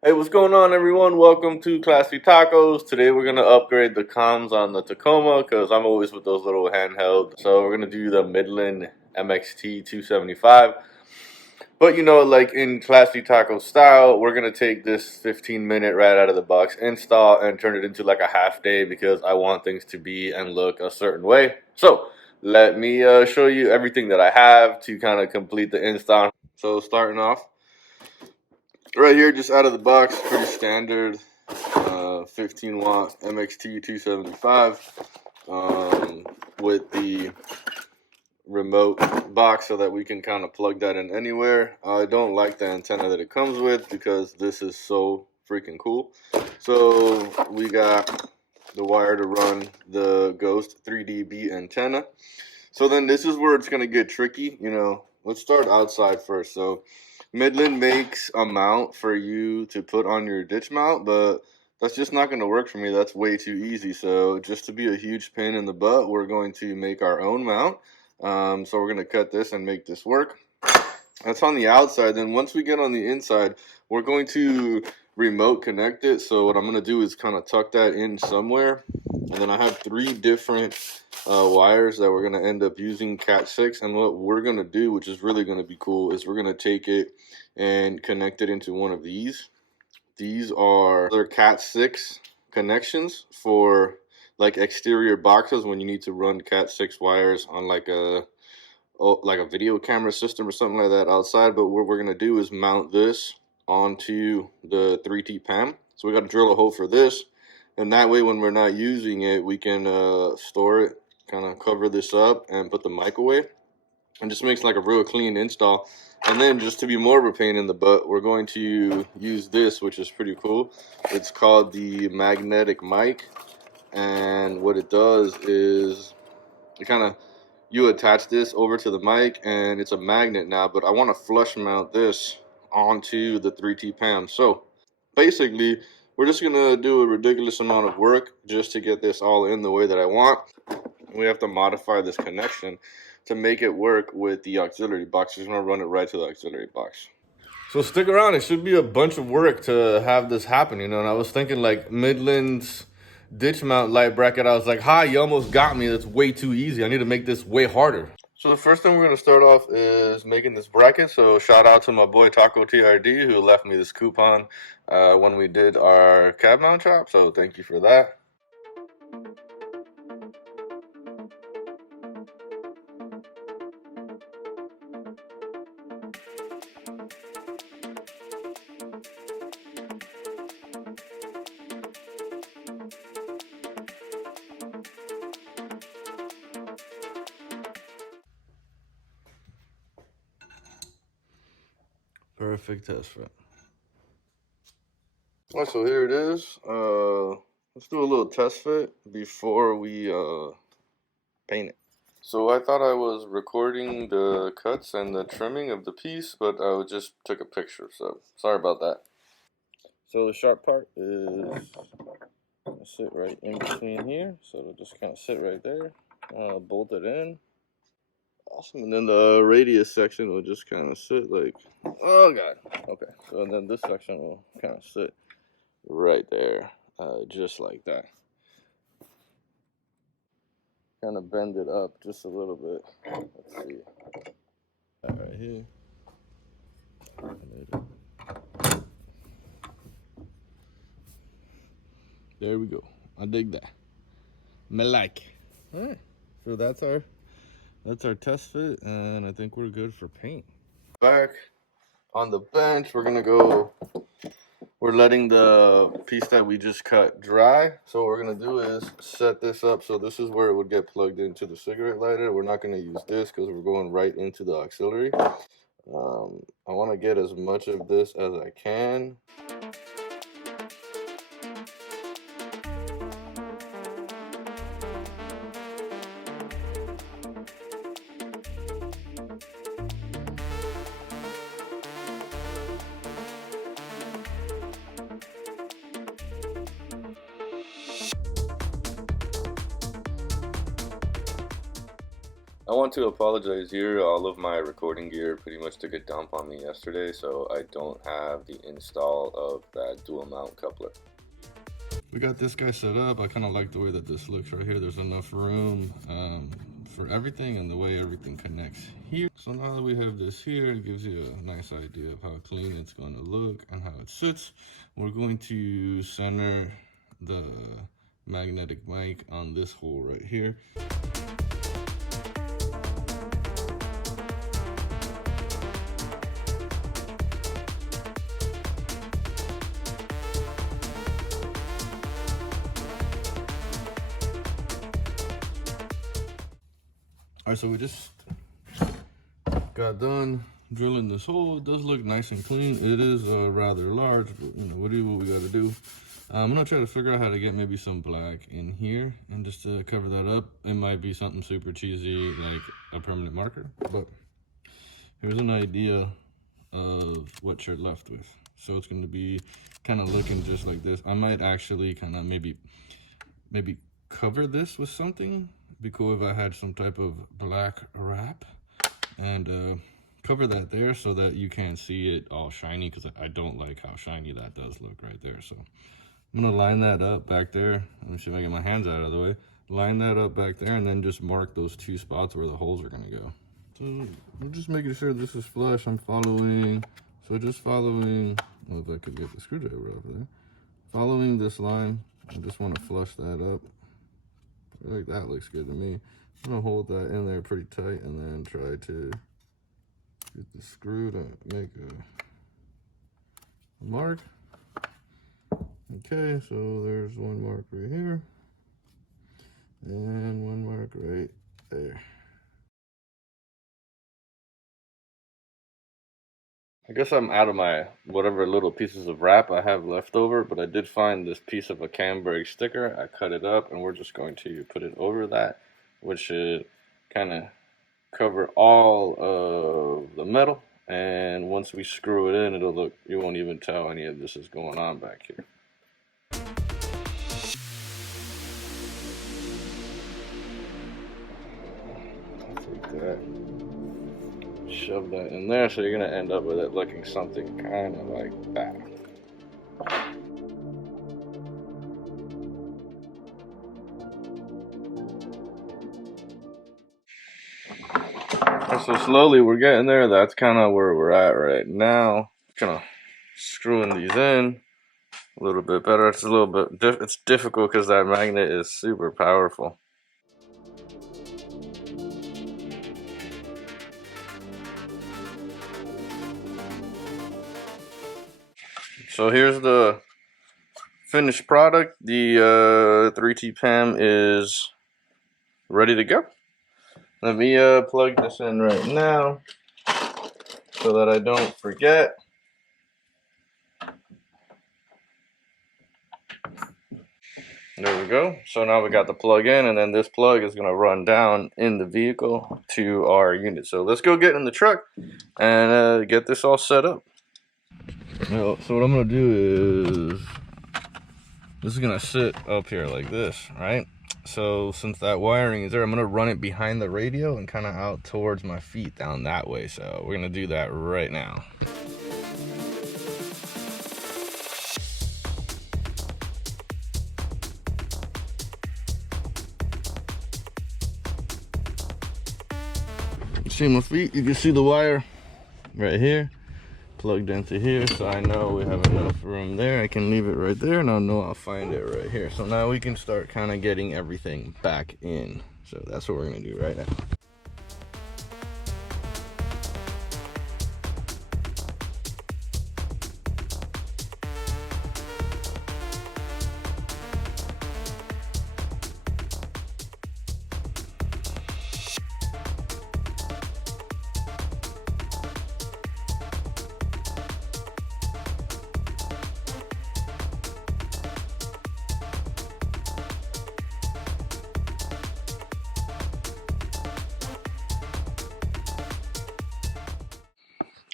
Hey, what's going on, everyone? Welcome to Classy Tacos. Today we're gonna upgrade the comms on the Tacoma because I'm always with those little handheld. So we're gonna do the Midland MXT275. But like in Classy Taco style, we're gonna take this 15-minute right out of the box install and turn it into like a half day because I want things to be and look a certain way. So let me show you everything that I have to kind of complete the install. So starting off. Right here, just out of the box, pretty standard 15 watt MXT 275 with the remote box so that we can kind of plug that in anywhere. I don't like the antenna that it comes with because this is so freaking cool. So we got the wire to run the Ghost 3DB antenna. So then this is where it's going to get tricky. Let's start outside first. So Midland makes a mount for you to put on your ditch mount, but that's just not going to work for me. That's way too easy. So just to be a huge pain in the butt, we're going to make our own mount. So we're going to cut this and make this work. That's on the outside. Then once we get on the inside, we're going to remote connect it. So what I'm going to do is kind of tuck that in somewhere. And then I have 3 different wires that we're going to end up using Cat6. And what we're going to do, which is really going to be cool, is we're going to take it and connect it into one of these. These are their Cat6 connections for like exterior boxes when you need to run Cat6 wires on like a video camera system or something like that outside. But what we're going to do is mount this onto the 3T PAM. So we got to drill a hole for this. And that way, when we're not using it, we can store it, kind of cover this up and put the mic away. And just makes like a real clean install. And then just to be more of a pain in the butt, we're going to use this, which is pretty cool. It's called the magnetic mic. And what it does is you attach this over to the mic and it's a magnet now, but I want to flush mount this onto the 3T PAM. So basically, we're just going to do a ridiculous amount of work just to get this all in the way that I want. We have to modify this connection to make it work with the auxiliary box. We're going to run it right to the auxiliary box. So stick around. It should be a bunch of work to have this happen, And I was thinking like Midland's ditch mount light bracket. I was like, hi, you almost got me. That's way too easy. I need to make this way harder. So the first thing we're going to start off is making this bracket. So shout out to my boy Taco TRD who left me this coupon when we did our cab mount chop. So thank you for that. Perfect test fit. All right, so here it is. Let's do a little test fit before we paint it. So I thought I was recording the cuts and the trimming of the piece, but I just took a picture, so sorry about that. So the sharp part is gonna sit right in between here, so it'll just kind of sit right there. Bolt it in. Awesome, and then the radius section will just kind of sit like, oh god, okay. So and then this section will kind of sit right there, just like that. Kind of bend it up just a little bit. Let's see. That right here. There we go. I dig that. Me like. All right. So that's our test fit, and I think we're good for paint. Back on the bench, we're letting the piece that we just cut dry. So what we're gonna do is set this up. So this is where it would get plugged into the cigarette lighter. We're not gonna use this because we're going right into the auxiliary. I want to get as much of this as I can. I want to apologize here. All of my recording gear pretty much took a dump on me yesterday, so I don't have the install of that dual mount coupler. We got this guy set up. I kind of like the way that this looks right here. There's enough room for everything and the way everything connects here. So now that we have this here, it gives you a nice idea of how clean it's going to look and how it sits. We're going to center the magnetic mic on this hole right here. All right, so we just got done drilling this hole. It does look nice and clean. It is rather large, but you know, what we got to do. I'm gonna try to figure out how to get maybe some black in here and just to cover that up. It might be something super cheesy like a permanent marker, but here's an idea of what you're left with. So it's going to be kind of looking just like this. I might actually kind of maybe cover this with something. It'd be cool if I had some type of black wrap and cover that there so that you can't see it all shiny, because I don't like how shiny that does look right there. So I'm gonna line that up back there. Let me see if I get my hands out of the way. Line that up back there and then just mark those two spots where the holes are gonna go. So I'm just making sure this is flush. I'm following, so just following, well, if I could get the screwdriver off there. Following this line, I just want to flush that up. I feel like that looks good to me. I'm gonna hold that in there pretty tight and then try to get the screw to make a mark. Okay, so there's one mark right here and one mark right there. I guess I'm out of my whatever little pieces of wrap I have left over, but I did find this piece of a Camberg sticker. I cut it up and we're just going to put it over that, which should kind of cover all of the metal. And once we screw it in, it'll look, you won't even tell any of this is going on back here. Take that, shove that in there, so you're gonna end up with it looking something kind of like that. So slowly we're getting there. That's kind of where we're at right now. Kind of screwing these in a little bit better. It's a little bit it's difficult because that magnet is super powerful. So here's the finished product. The 3T PAM is ready to go. Let me plug this in right now so that I don't forget. There we go. So now we got the plug in, and then this plug is going to run down in the vehicle to our unit. So let's go get in the truck and get this all set up. So what I'm going to do is, this is going to sit up here like this, right? So since that wiring is there, I'm going to run it behind the radio and kind of out towards my feet down that way. So we're going to do that right now. You see my feet? You can see the wire right here, plugged into here, so I know we have enough room there. I can leave it right there and I'll know I'll find it right here. So now we can start kind of getting everything back in. So that's what we're gonna do right now.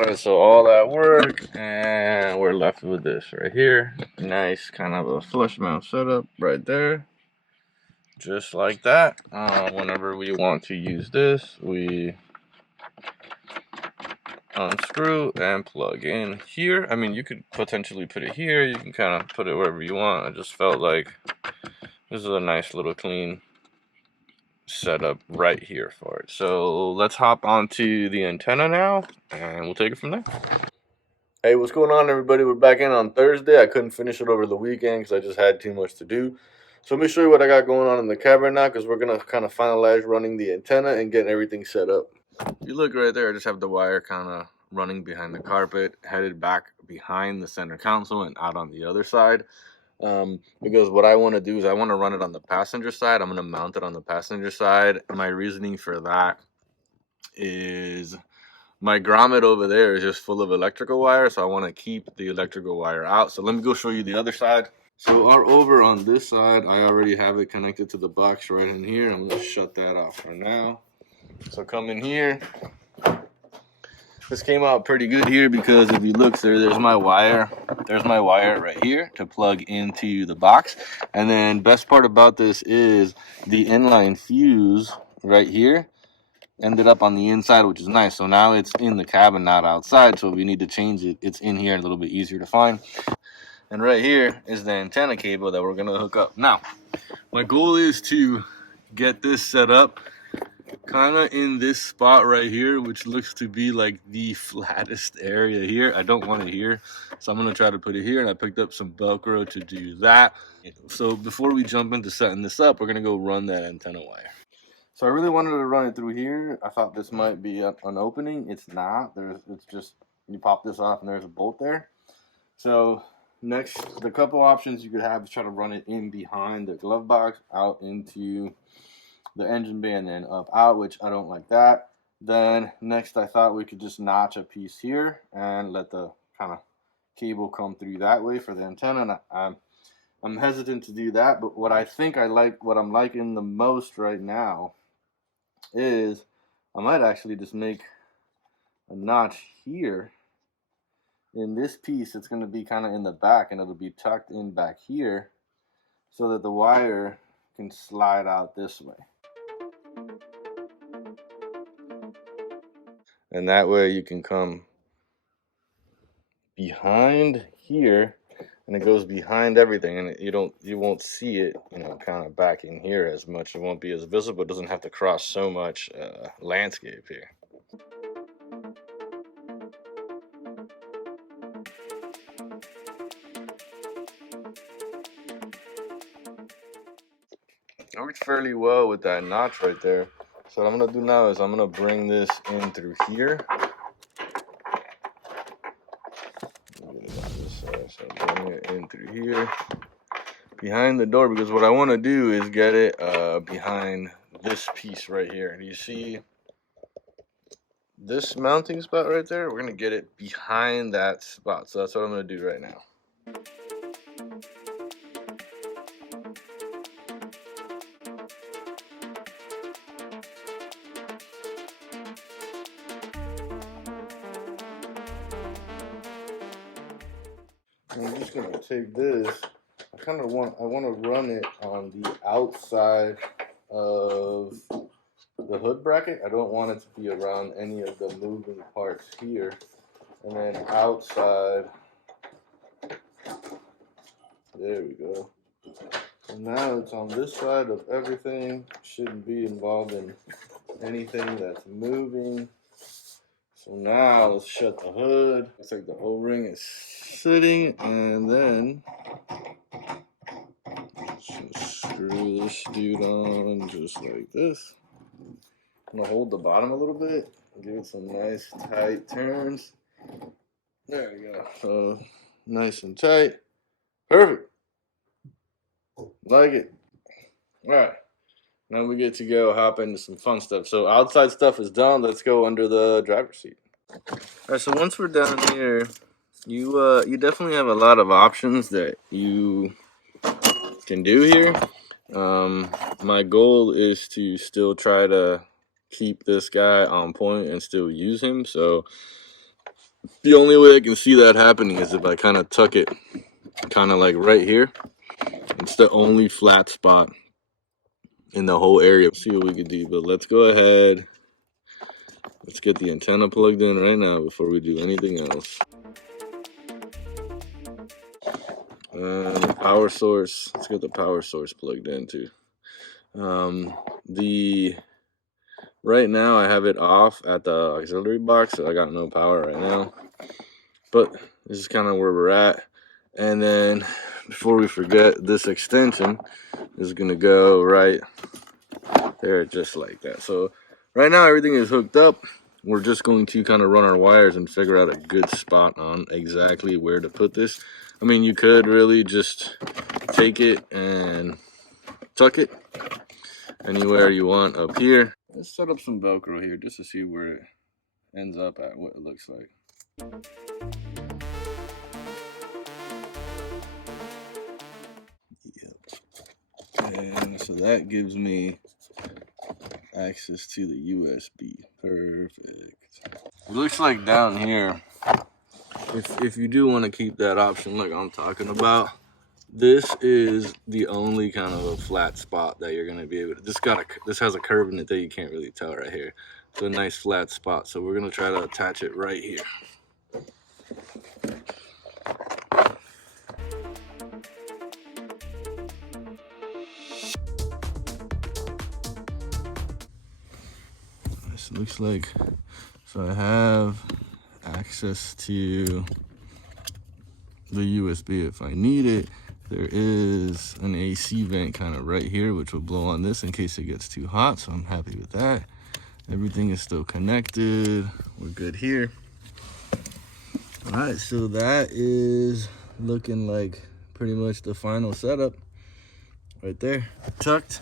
Alright, so all that work, and we're left with this right here. Nice kind of a flush mount setup right there. just like that. Whenever we want to use this, we unscrew and plug in here. I mean, you could potentially put it here. You can kind of put it wherever you want. I just felt like this is a nice little clean setup right here for it. So let's hop onto the antenna now, and we'll take it from there. Hey, what's going on, everybody? We're back in on Thursday. I couldn't finish it over the weekend because I just had too much to do. So let me show you what I got going on in the cabin now, because we're going to kind of finalize running the antenna and getting everything set up. If you look right there, I just have the wire kind of running behind the carpet, headed back behind the center console and out on the other side. Because what I want to do is I want to run it on the passenger side. I'm going to mount it on the passenger side. My reasoning for that is my grommet over there is just full of electrical wire, so I want to keep the electrical wire out. So let me go show you the other side. So over on this side, I already have it connected to the box right in here. I'm going to shut that off for now. So come in here. This came out pretty good here because if you look there, there's my wire. There's my wire right here to plug into the box. And then best part about this is the inline fuse right here ended up on the inside, which is nice. So now it's in the cabin, not outside. So if we need to change it, it's in here, a little bit easier to find. And right here is the antenna cable that we're going to hook up. Now, my goal is to get this set up kind of in this spot right here, which looks to be like the flattest area here. I don't want it here, so I'm going to try to put it here, and I picked up some Velcro to do that. So before we jump into setting this up, we're going to go run that antenna wire. So I really wanted to run it through here. I thought this might be an opening. It's not. It's just, you pop this off and there's a bolt there. So next, the couple options you could have is try to run it in behind the glove box, out into the engine bay, and then up out, which I don't like that. Then next, I thought we could just notch a piece here and let the kind of cable come through that way for the antenna. And I'm hesitant to do that, but what I think what I'm liking the most right now is I might actually just make a notch here in this piece. It's going to be kind of in the back, and it'll be tucked in back here so that the wire can slide out this way. And that way you can come behind here, and it goes behind everything, and you won't see it, kind of back in here as much. It won't be as visible. It doesn't have to cross so much landscape here. It worked fairly well with that notch right there. So what I'm gonna do now is I'm gonna bring this in through here. So bring it in through here behind the door, because what I want to do is get it behind this piece right here. And you see this mounting spot right there? We're gonna get it behind that spot. So that's what I'm gonna do right now. I'm just gonna take this. I want to run it on the outside of the hood bracket. I don't want it to be around any of the moving parts here. And then outside, there we go. And now it's on this side of everything. Shouldn't be involved in anything that's moving. So now let's shut the hood. Looks like the O-ring is sitting, and then just screw this dude on just like this. I'm gonna hold the bottom a little bit, give it some nice tight turns. There we go. So nice and tight. Perfect. Like it. All right. Now we get to go hop into some fun stuff. So outside stuff is done. Let's go under the driver's seat. All right. So once we're down here, you definitely have a lot of options that you can do here. My goal is to still try to keep this guy on point and still use him. So the only way I can see that happening is if I kind of tuck it kind of like right here. It's the only flat spot in the whole area. See what we can do, but let's go ahead. Let's get the antenna plugged in right now before we do anything else. The power source. Let's get the power source plugged in too. Right now I have it off at the auxiliary box, so I got no power right now. But this is kind of where we're at. And then before we forget, this extension is gonna go right there, just like that. So right now everything is hooked up. We're just going to kind of run our wires and figure out a good spot on exactly where to put this. I mean, you could really just take it and tuck it anywhere you want up here. Let's set up some Velcro here just to see where it ends up at, what it looks like. Yep. And so that gives me access to the USB. Perfect. It looks like down here, if you do want to keep that option like I'm talking about, this is the only kind of a flat spot that you're going to be able to. This has a curve in it that you can't really tell right here. It's a nice flat spot, so we're going to try to attach it right here. This looks like, so I have access to the USB if I need it. There is an AC vent kind of right here, which will blow on this in case it gets too hot, so I'm happy with that. Everything is still connected. We're good here. All right, so that is looking like pretty much the final setup right there. Tucked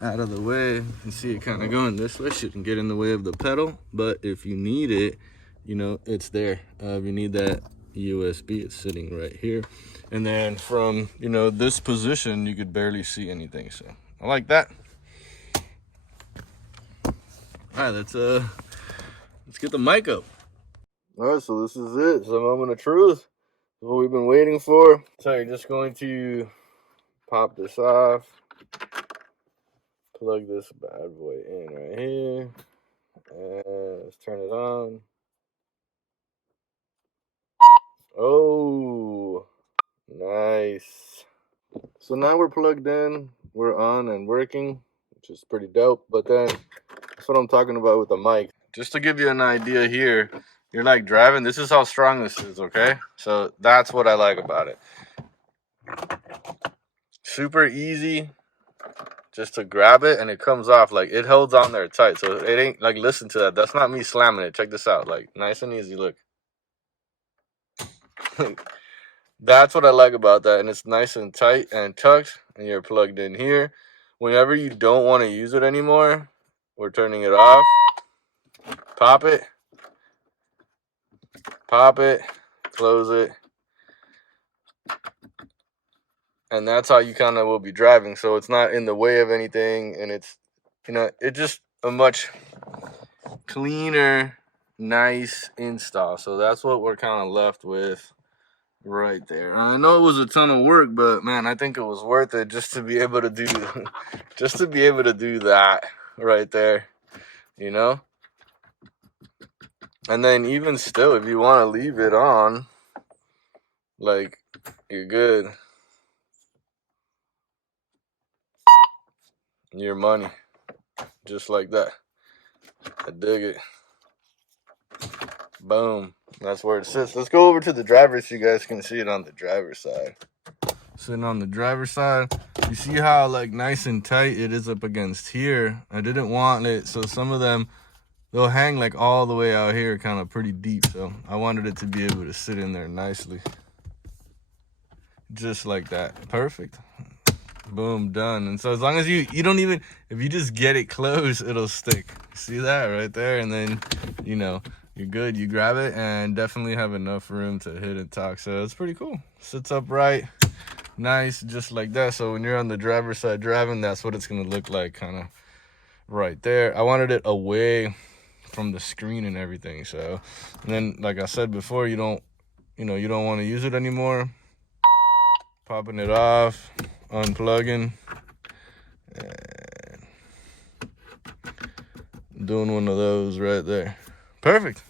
out of the way. You can see it kind of going this way. Shouldn't get in the way of the pedal, but if you need it, you know, it's there. If you need that USB, it's sitting right here. And then from, you know, this position, you could barely see anything. So I like that. All right, let's get the mic up. All right, so this is it. It's the moment of truth. What we've been waiting for. So you're just going to pop this off. Plug this bad boy in right here. And let's turn it on. Oh, nice. So now we're plugged in, we're on and working, which is pretty dope. But then that's what I'm talking about with the mic. Just to give you an idea here, you're like driving. This is how strong this is, okay? So that's what I like about it. Super easy just to grab it, and it comes off. Like, it holds on there tight. So it ain't like, listen to that. That's not me slamming it. Check this out. Like, nice and easy. Look. That's what I like about that. And it's nice and tight and tucked, and you're plugged in here. Whenever you don't want to use it anymore, we're turning it off. Pop it, close it, and that's how you kind of will be driving. So it's not in the way of anything, and it's, you know, it's just a much cleaner, nice install. So that's what we're kind of left with right there. I know it was a ton of work, but man, I think it was worth it just to be able to do that right there, you know. And then even still, if you want to leave it on, like, you're good. Your money, just like that. I dig it. Boom. That's where it sits. Let's go over to the driver so you guys can see it on the driver's side. Sitting on the driver's side, you see how like nice and tight it is up against here. I didn't want it, so some of them, they'll hang like all the way out here, kind of pretty deep. So I wanted it to be able to sit in there nicely. Just like that. Perfect. Boom, done. And so as long as you don't even, if you just get it close, it'll stick. See that right there? And then, you know, you're good. You grab it and definitely have enough room to hit and talk. So it's pretty cool. Sits upright, nice, just like that. So when you're on the driver's side driving, that's what it's gonna look like, kind of right there. I wanted it away from the screen and everything. So, and then like I said before, you don't want to use it anymore. Popping it off, unplugging, and doing one of those right there. Perfect.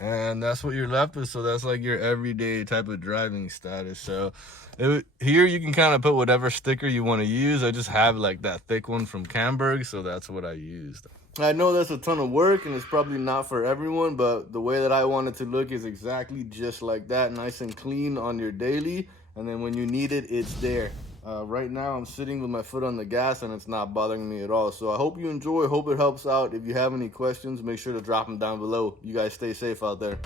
And that's what you're left with. So that's like your everyday type of driving status. So here you can kind of put whatever sticker you want to use. I just have like that thick one from Camberg, so that's what I used. I know that's a ton of work and it's probably not for everyone, but the way that I want it to look is exactly just like that, nice and clean on your daily, and then when you need it, it's there. Right now I'm sitting with my foot on the gas and it's not bothering me at all. So I hope you enjoy, hope it helps out. If you have any questions, make sure to drop them down below. You guys stay safe out there.